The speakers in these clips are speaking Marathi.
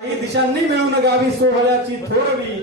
काही दिशांनी मिळून गावी सोहळ्याची थोरवी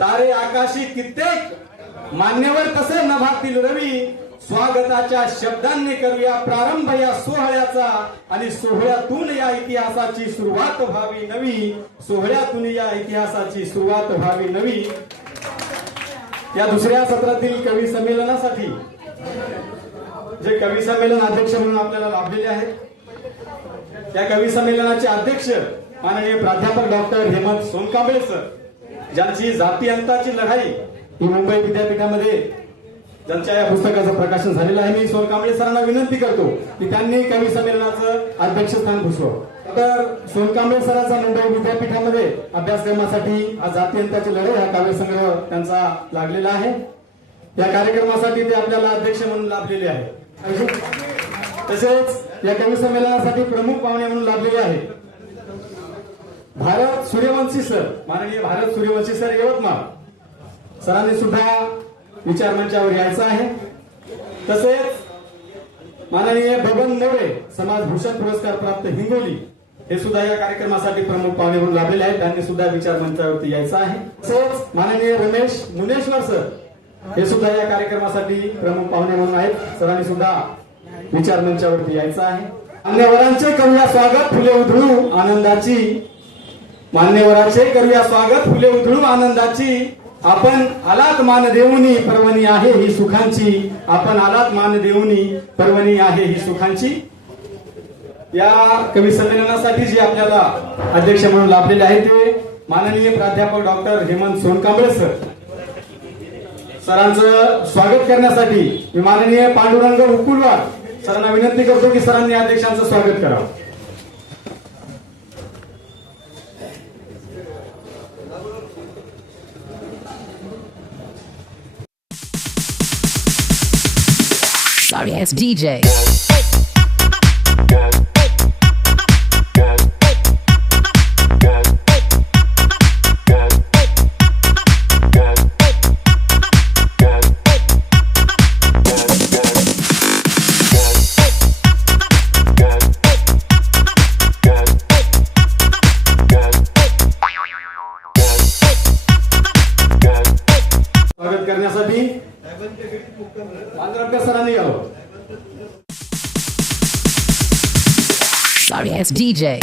तारे आकाशी कित्येक मान्यवर तसे नभातील रवी. स्वागताच्या शब्दांनी करूया प्रारंभ या सोहळ्याचा आणि सोहळ्यातून या इतिहासाची सुरुवात व्हावी नवी. सोहळ्यातून या इतिहासाची सुरुवात व्हावी नवी. या दुसऱ्या सत्रातील कवी संमेलनासाठी जे कवी संमेलन अध्यक्ष म्हणून आपल्याला लाभलेले आहेत त्या कवी संमेलनाचे अध्यक्ष माननीय प्राध्यापक डॉक्टर हेमंत सोनकांबळे सर ज्यांची जाती अंताची लढाई ही मुंबई विद्यापीठामध्ये ज्यांच्या या पुस्तकाचं प्रकाशन झालेलं आहे मी सोनकांबळे सरांना विनंती करतो की त्यांनी कवी संमेलनाचं अध्यक्षस्थान भूषवावं तर सोनकांबळे सरांचा मुंबई विद्यापीठामध्ये अभ्यासक्रमासाठी हा जाती अंताची लढाई हा काव्यसंग्रह त्यांचा लागलेला आहे. या कार्यक्रमासाठी ते आपल्याला अध्यक्ष म्हणून लाभलेले आहे तसेच या कवी संमेलनासाठी प्रमुख पाहुणे म्हणून लाभलेले आहेत. भारत सूर्यवंशी सर. माननीय भारत सूर्यवंशी सर यवतमाळ. सरांनी सुद्धा विचार मंचावर यायचं आहे. तसेच माननीय बबन मोरे समाजभूषण पुरस्कार प्राप्त हिंगोली हे सुद्धा या कार्यक्रमासाठी प्रमुख पाहुणे म्हणून लाभलेले आहेत. त्यांनी सुद्धा विचार मंचावरती यायचं आहे. तसेच माननीय रमेश मुनेश्वर सर हे सुद्धा या कार्यक्रमासाठी प्रमुख पाहुणे म्हणून आहेत. सरांनी सुद्धा विचार मंचावरती यायचं आहे. मान्यवरांचे करूया स्वागत फुले उधळू आनंदाची मान्यवरांचे करूया स्वागत. फुले उधळू आनंदाची. आपण आलात मान देऊनी पर्वणी आहे ही सुखांची. आपण आलात मान देऊनी पर्वणी आहे ही सुखांची. या कवी संमेलनासाठी जे आपल्याला अध्यक्ष म्हणून लाभलेले आहेत ते माननीय प्राध्यापक डॉक्टर हेमंत सोनकांबळे सर. सरांचं स्वागत करण्यासाठी मी माननीय पांडुरंग उकुलवार सरांना विनंती करतो की सरांनी अध्यक्षांचं स्वागत करावं. Sorry DJ. Dance DJ.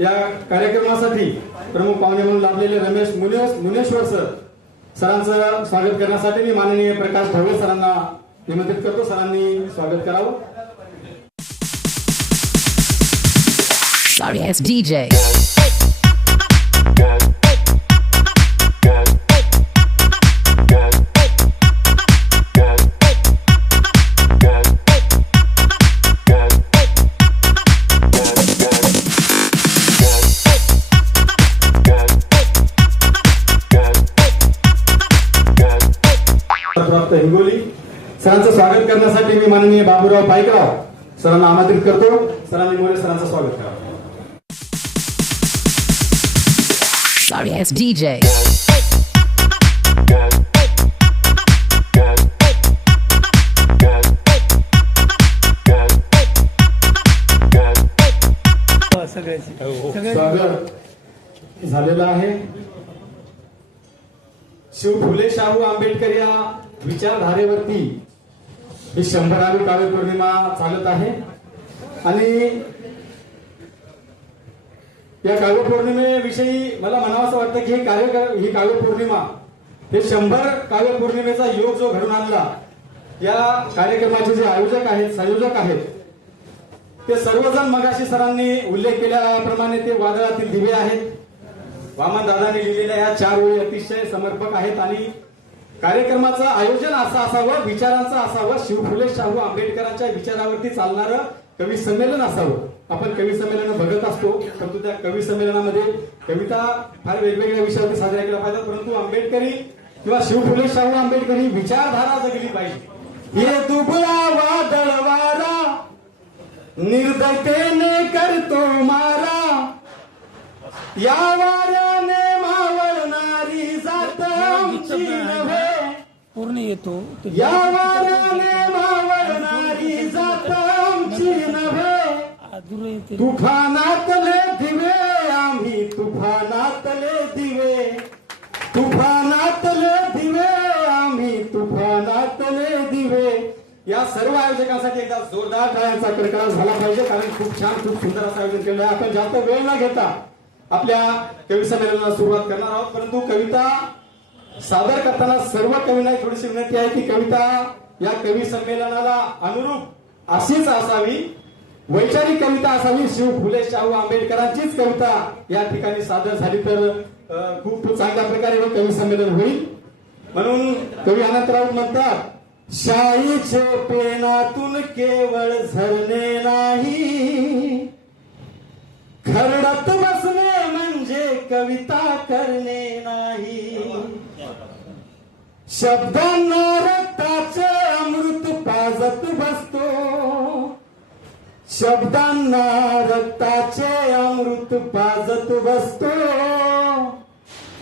या कार्यक्रमासाठी प्रमुख पाहुणे म्हणून लाभलेले रमेश मुनेश्वर सर. सरांचं स्वागत करण्यासाठी मी माननीय प्रकाश ढवळे सरांना निमंत्रित करतो. सरांनी स्वागत करावं. Sorry ass DJ. प्राप्त हिंगोली. सरांचं स्वागत करण्यासाठी मी माननीय बाबूराव पायकराव सरांना आमंत्रित करतो. सरांनी मोरे सरांचं स्वागत करावं Sorry ass DJ. स्वागत झालेलं आहे. शिव फुले शाहू आंबेडकर या विचारधारेवरती ही शंभरावी काव्य पौर्णिमा चालत आहे. आणि या काव्य पौर्णिमेविषयी मला म्हणावं असं वाटतं की हे कार्य ही काव्य पौर्णिमा हे शंभर काव्य पौर्णिमेचा योग जो घडून आणला या कार्यक्रमाचे जे आयोजक आहेत संयोजक आहेत ते सर्वजण मगाशी सरांनी उल्लेख केल्याप्रमाणे ते वादळातील दिवे आहेत. वामन दादांनी लिहिलेल्या ह्या चार ओळी अतिशय समर्पक आहेत आणि कार्यक्रमाचं आयोजन असं असावं विचारांचं असावं शिवफुले शाहू आंबेडकरांच्या विचारावरती चालणारं कवी संमेलन असावं. आपण कवी संमेलन बघत असतो परंतु त्या कवी संमेलनामध्ये कविता फार वेगवेगळ्या विषयावरती साजऱ्या केल्या पाहिजेत परंतु आंबेडकरी किंवा शिव फुले शाहू आंबेडकरी विचारधारा जगली पाहिजे. हे दुबळा वादळ वारा निर्दयतेने करतो मारा. या वाऱ्याने मावळणारी जात आमची नव्हे. पूर्ण येतो. या वाऱ्याने मावळणारी जात तुफानातले दिवे आम्ही तुफानातले दिवे. तुफानातले दिवे आम्ही तुफानातले दिवे. या सर्व आयोजकांसाठी एकदा जोरदार टाळ्यांचा कडकडाट झाला पाहिजे कारण खूप छान खूप सुंदर असं आयोजन केलं आहे आपण जास्त वेळ न घेता आपल्या कवी संमेलनाला सुरुवात करणार आहोत. परंतु कविता सादर करताना सर्व कवींना थोडीशी विनंती आहे की कविता या कवी संमेलनाला अनुरूप अशीच असावी. वैचारिक कविता असावी. शिव फुले शाहू आंबेडकरांचीच कविता या ठिकाणी सादर झाली तर खूप चांगल्या प्रकारे कवी संमेलन होईल. म्हणून कवी अनंतराव म्हणतात शाईचे पेनातून केवळ झरणे नाही. खरडत बसणे म्हणजे कविता करणे नाही. शब्दांना रक्ताचे अमृत पाजत बसतो. शब्दांना रक्ताचे अमृत पाजत बसतो.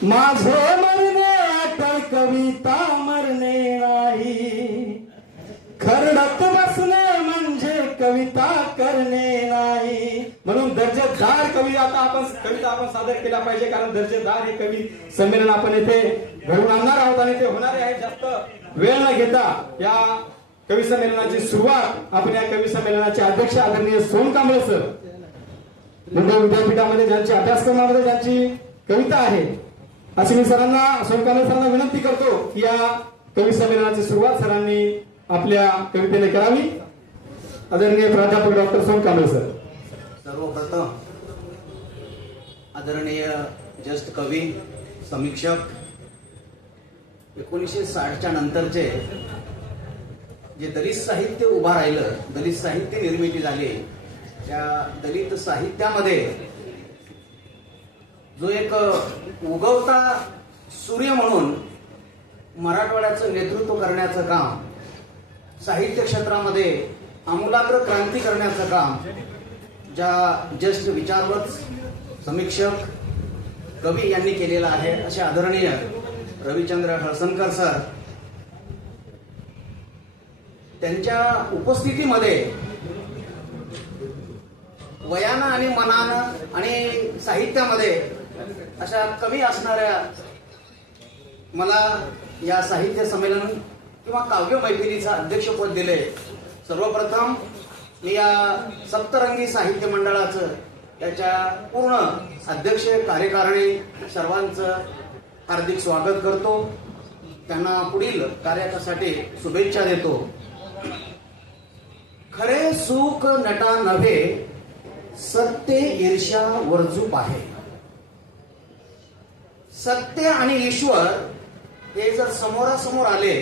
माझे मरणे अटल कविता मरणे नाही. खरडत बसणे म्हणजे कविता करणे नाही. म्हणून दर्जेदार कवी आता आपण कविता आपण सादर केला पाहिजे कारण दर्जेदार हे कवी संमेलन आपण येथे घडवून आणणार आहोत आणि ते होणारे आहे जास्त वेळ न घेता या कवी संमेलनाची सुरुवात आपण या कवी संमेलनाचे अध्यक्ष आदरणीय सोन कांबळे सर. मुंबई विद्यापीठामध्ये ज्यांची अभ्यासक्रमामध्ये ज्यांची कविता आहे अशी मी सरांना सोन कांबळे सरांना विनंती करतो की या कवी संमेलनाची सुरुवात सरांनी आपल्या कवितेने करावी. आदरणीय प्राध्यापक डॉक्टर सोन कांबळे सर. सर्वप्रथम आदरणीय ज्येष्ठ कवी समीक्षक एकोणीसशे साठच्या नंतरचे जे दलित साहित्य उभा राहिलं दलित साहित्य निर्मिती झाली त्या दलित साहित्यामध्ये जो एक उगवता सूर्य म्हणून मराठवाड्याचं नेतृत्व करण्याचं काम साहित्य क्षेत्रामध्ये आमूलाग्र क्रांती करण्याचं काम ज्या ज्येष्ठ विचारवत समीक्षक कवी यांनी केलेलं आहे असे आदरणीय रविचंद्र हळसनकर सर त्यांच्या उपस्थितीमध्ये वयानं आणि मनानं आणि साहित्यामध्ये अशा कमी असणाऱ्या मला या साहित्य संमेलन किंवा काव्य मैफिलीचं अध्यक्षपद दिले. सर्वप्रथम मी या सप्तरंगी साहित्य मंडळाचं त्याच्या पूर्ण अध्यक्ष कार्यकारिणी सर्वांचं हार्दिक स्वागत करतो. त्यांना पुढील कार्यासाठी शुभेच्छा देतो. खरे सुख नटा नव्हे सत्य ईर्ष्या वर्जूप आहे. सत्य आणि ईश्वर हे जर समोरासमोर आले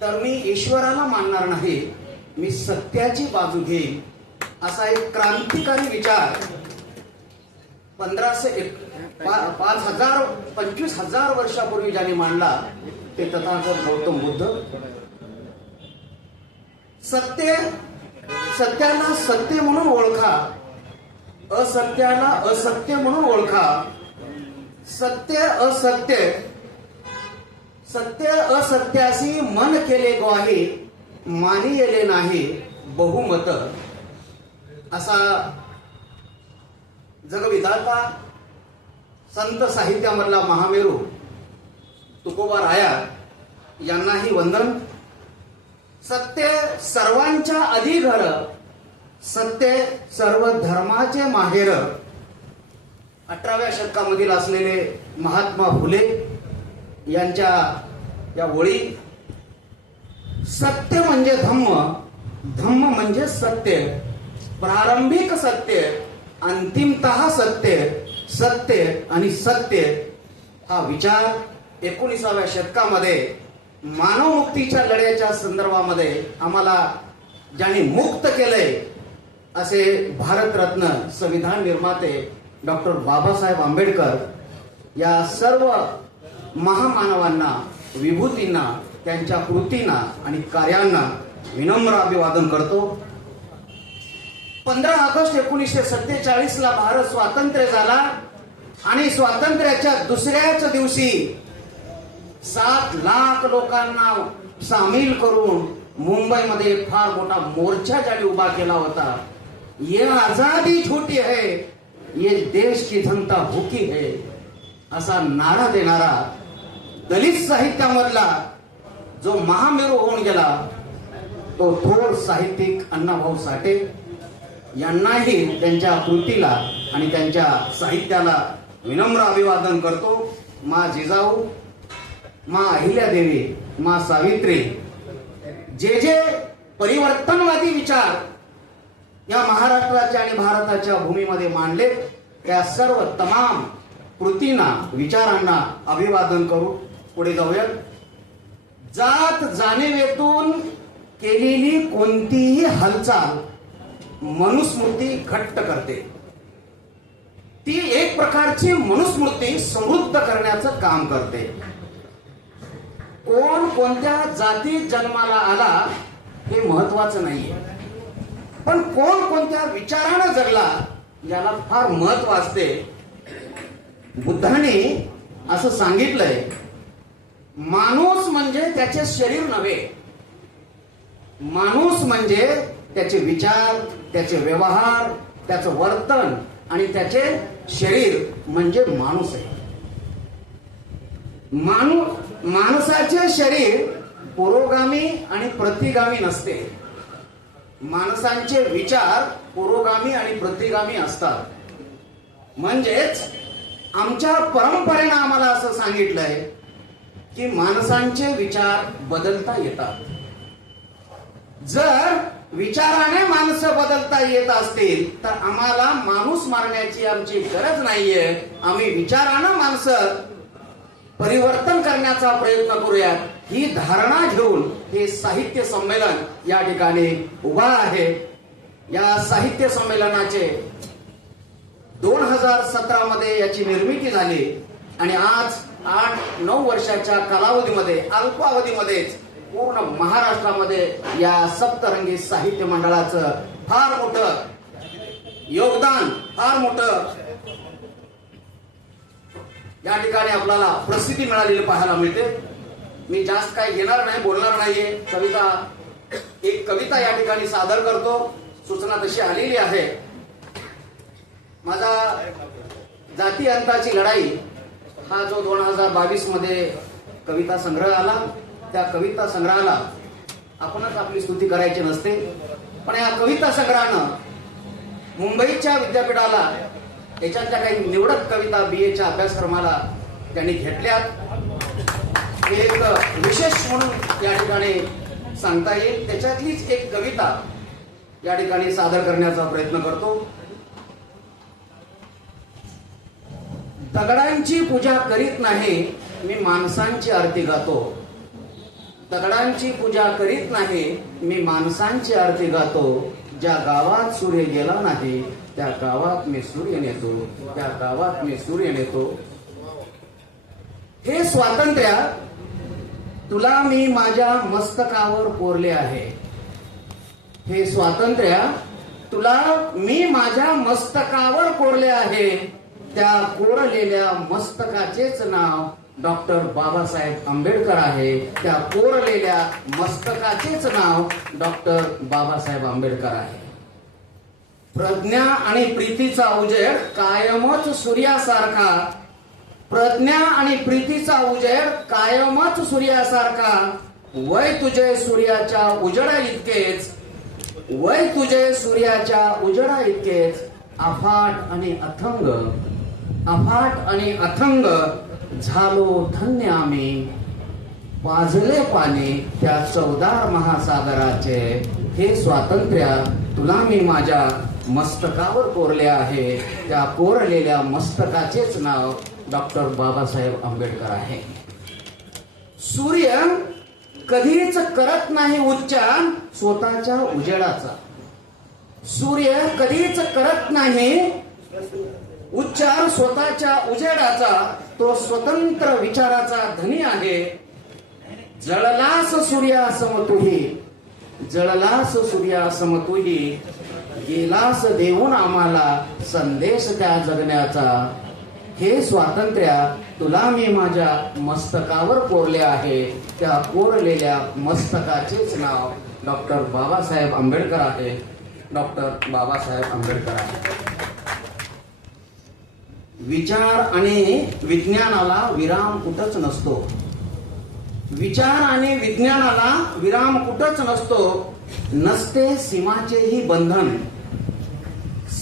तर मी ईश्वराला मानणार नाही मी सत्याची बाजू घेईन असा एक क्रांतिकारी विचार पंधराशे एक पाच हजार पंचवीस हजार वर्षापूर्वी ज्याने मांडला ते तथागत गौतम बुद्ध सत्य सत्याला सत्य म्हणून ओळखा. असत्याला असत्य म्हणून ओळखा. सत्य असत्य. सत्य असत्याशी मन केले ग्वाही मानी येले नाही बहुमत. असा जगविधाता संत साहित्यामधला महामेरू तुकोबा राया यांनाही वंदन. सत्य सर्वांच्या अधिघर सत्य सर्व धर्माचे माहेर. अठराव्या शतकामधील असलेले महात्मा फुले यांच्या या ओळी सत्य म्हणजे धम्म. धम्म म्हणजे सत्य. प्रारंभिक सत्य अंतिमतः सत्य सत्य आणि सत्य हा विचार एकोणीसाव्या शतकामध्ये मानवमुक्तीच्या लढ्याच्या संदर्भामध्ये आम्हाला ज्यांनी मुक्त केलंय असे भारतरत्न संविधान निर्माते डॉक्टर बाबासाहेब आंबेडकर या सर्व महामानवांना विभूतींना त्यांच्या कृतींना आणि कार्यांना विनम्र अभिवादन करतो. पंधरा ऑगस्ट एकोणीसशे सत्तेचाळीस ला भारत स्वातंत्र्य झाला आणि स्वातंत्र्याच्या दुसऱ्याच दिवशी सात लाख लोकांना सामील करून मुंबईमध्ये फार मोठा मोर्चा ज्याने उभा केला होता. ये आजादी छोटी है ये देश की जनता भूकी है असा नारा देणारा दलित साहित्यामधला जो महामेरू होऊन गेला तो थोर साहित्यिक अण्णाभाऊ साठे यांनाही त्यांच्या कृतीला आणि त्यांच्या साहित्याला विनम्र अभिवादन करतो. मा जिजाऊ मा अहिल्या देवी मा सावित्री. जे जे परिवर्तनवादी विचार या महाराष्ट्राच्या आणि भारताच्या भूमीमध्ये मांडले त्या सर्व तमाम कृतींना विचारांना अभिवादन करू पुढे जाऊयात. जात जाणीवेतून केलेली कोणतीही हालचाल मनुस्मृती घट्ट करते. ती एक प्रकारची मनुस्मृती समृद्ध करण्याचं काम करते. कोण कोणत्या जातीत जन्माला आला हे महत्वाचं नाहीये. पण कोण कोणत्या विचारानं जगला याला फार महत्त्व असते. बुद्धाने असं सांगितलंय माणूस म्हणजे त्याचे शरीर नव्हे. माणूस म्हणजे त्याचे विचार त्याचे व्यवहार त्याचं वर्तन आणि त्याचे शरीर म्हणजे माणूस आहे. माणू माणसाचे शरीर पुरोगामी आणि प्रतिगामी नसते. माणसांचे विचार पुरोगामी आणि प्रतिगामी असतात. म्हणजेच आमच्या परंपरेनं आम्हाला असं सांगितलंय की माणसांचे विचार बदलता येतात. जर विचाराने माणसं बदलता येत असतील तर आम्हाला माणूस मारण्याची आमची गरज नाहीये. आम्ही विचारानं माणसं परिवर्तन करण्याचा प्रयत्न करूयात. ही धारणा घेऊन हे साहित्य संमेलन या ठिकाणी उभा आहे. या साहित्य संमेलनाचे दोन हजार सतरा मध्ये याची निर्मिती झाली आणि आज आठ नऊ वर्षाच्या कालावधीमध्ये अल्पावधीमध्येच पूर्ण महाराष्ट्रामध्ये या सप्तरंगी साहित्य मंडळाचं फार मोठं योगदान फार मोठं या ठिकाणी आपल्याला प्रसिद्धी मिळालेली पाहायला मिळते. मी जास्त काही घेणार नाही बोलणार नाहीये. कविता एक कविता या ठिकाणी सादर करतो. सूचना तशी आलेली आहे. माझा जाती अंताची लढाई हा जो दोन हजार बावीसमध्ये कविता संग्रह आला त्या कविता संग्रहाला आपणच आपली स्तुती करायची नसते. पण या कविता संग्रहानं मुंबईच्या विद्यापीठाला याच्यातल्या काही निवडक कविता बी एच्या अभ्यासक्रमाला त्यांनी घेतल्यात. हे एक विशेष म्हणून या ठिकाणी सांगता येईल. त्याच्यातलीच एक कविता या ठिकाणी सादर करण्याचा प्रयत्न करतो. दगडांची पूजा करीत नाही मी माणसांची आरती गातो. दगडांची पूजा करीत नाही मी माणसांची आरती गातो. ज्या गावात सूर्य गेला नाही त्या गावात मी सूर्य नेतो त्या गावात मी सूर्य नेतो. हे स्वातंत्र्य तुला मी माझ्या मस्तकावर कोरले आहे. हे स्वातंत्र्य तुला मी माझ्या मस्तकावर कोरले आहे. त्या कोरलेल्या मस्तकाचेच नाव डॉक्टर बाबासाहेब आंबेडकर आहे. त्या कोरलेल्या मस्तकाचेच नाव डॉक्टर बाबासाहेब आंबेडकर आहे. प्रज्ञा आणि प्रीतीचा उजेड कायमच सूर्यासारखा. प्रज्ञा आणि प्रीतीचा उजेड कायमच सूर्यासारखा. वय तुझे सूर्याच्या उजडा इतकेच. वय तुझे सूर्याच्या उजडा इतकेच. अफाट आणि अथंग. अफाट आणि अथंग. झालो धन्य आम्ही. वाजले पाणी त्या चौदार महासागराचे. हे स्वातंत्र्य तुला मी माझ्या मस्तकावर कोरले आहे. त्या कोरलेल्या मस्तकाचेच नाव डॉक्टर बाबासाहेब आंबेडकर आहे. सूर्य कधीच करत नाही उच्चार स्वतःच्या उजेडाचा. सूर्य कधीच करत नाही उच्चार स्वतःच्या उजेडाचा. तो स्वतंत्र विचाराचा धनी आहे. जळलास सूर्या समतुही जळलास सूर्या समतुही गेलास देऊन आम्हाला संदेश त्या जगण्याचा. हे स्वातंत्र्य तुला मी माझ्या मस्तकावर कोरले आहे. त्या कोरलेल्या मस्तकाचेच नाव डॉक्टर बाबासाहेब आंबेडकर आहे. डॉक्टर बाबासाहेब आंबेडकर आहे. विचार आणि विज्ञानाला विराम कुठंच नसतो. विचार आणि विज्ञानाला विराम कुठंच नसतो. नसते सीमाचेही बंधन.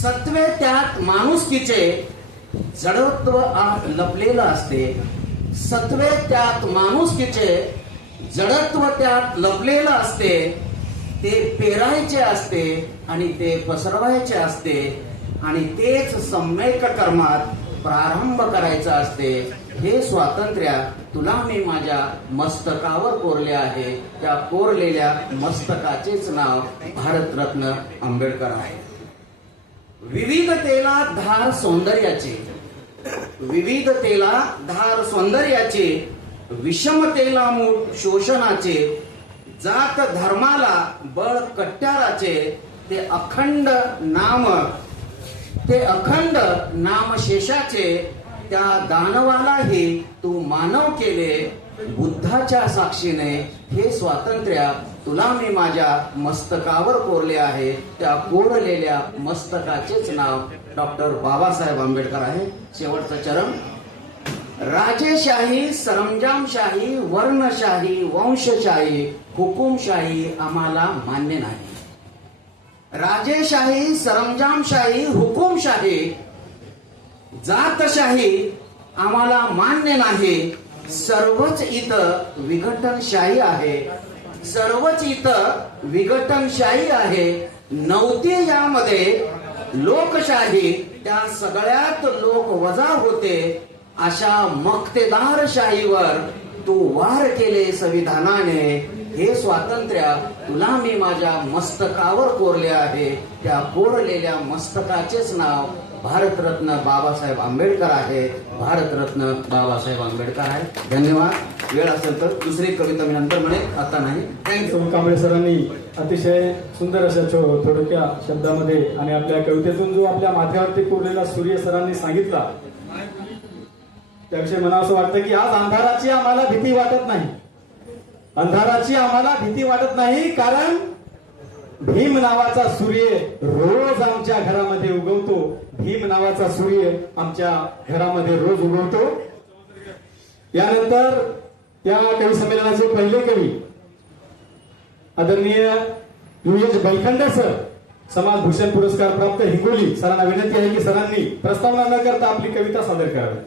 सत्वे त्यात माणुसकीचे जडत्व आत लपलेलं असते. सत्वे त्यात माणुसकीचे जडत्व त्यात लपलेलं असते. ते पेरायचे असते आणि ते पसरवायचे असते आणि तेच सम्यक कर्मात प्रारंभ करायचा असते. हे स्वातंत्र्य तुला मी माझ्या मस्तकावर कोरले आहे. त्या कोरलेल्या मस्तकाचेच नाव भारतरत्न आंबेडकर आहे विविधतेला धार सौंदर्याचे विविधतेला धार सौंदर्याचे विषमतेला मूळ शोषणाचे जात धर्माला बळ कट्याराचे ते अखंड नाम ते अखंड नामशेषाचे त्या दानवालाही तू मानव केले. बुद्धाच्या साक्षीने हे स्वातंत्र्य तुला मी माझ्या मस्तकावर कोरले आहे त्या कोरलेल्या मस्तकाचेच नाव डॉक्टर बाबासाहेब आंबेडकर आहे. शेवटचं चरण. राजेशाही सरंजामशाही वर्णशाही वंशशाही हुकुमशाही आम्हाला मान्य नाही. राजेशाही सरंजामशाही हुकुमशाही जातशाही आम्हाला मान्य नाही. सर्वच इथं विघटनशाही आहे. सर्वच इथं विघटनशाही आहे. नव्हती यामध्ये लोकशाही त्या सगळ्यात लोक वजा होते. अशा मक्तेदार शाहीवर तू वार केले संविधानाने. हे स्वातंत्र्य तुला मी माझ्या मस्तकावर कोरले आहे. त्या कोरलेल्या मस्तकाचेच नाव भारतरत्न बाबासाहेब आंबेडकर आहे. भारतरत्न बाबासाहेब आंबेडकर आहे. धन्यवाद. वेळ असेल तर दुसरी कविता मी नंतर म्हणे आता नाही. थँक्यू कांबळे सरांनी. अतिशय सुंदर अशा थोडक्या शब्दामध्ये आणि आपल्या कवितेतून जो आपल्या माथ्यावरती कोरलेला सूर्य सरांनी सांगितला त्याविषयी मला असं वाटतं की आज अंधाराची आम्हाला भीती वाटत नाही. अंधाराची आम्हाला भीती वाटत नाही कारण भीम नावाचा सूर्य रोज आमच्या घरामध्ये उगवतो. भीम नावाचा सूर्य आमच्या घरामध्ये रोज उगवतो. यानंतर या कवी संमेलनाचे पहिले कवी आदरणीय युएच बलखंड सर समाज भूषण पुरस्कार प्राप्त हिंगोली सरांना विनंती आहे की सरांनी प्रस्तावना न करता आपली कविता सादर करावी.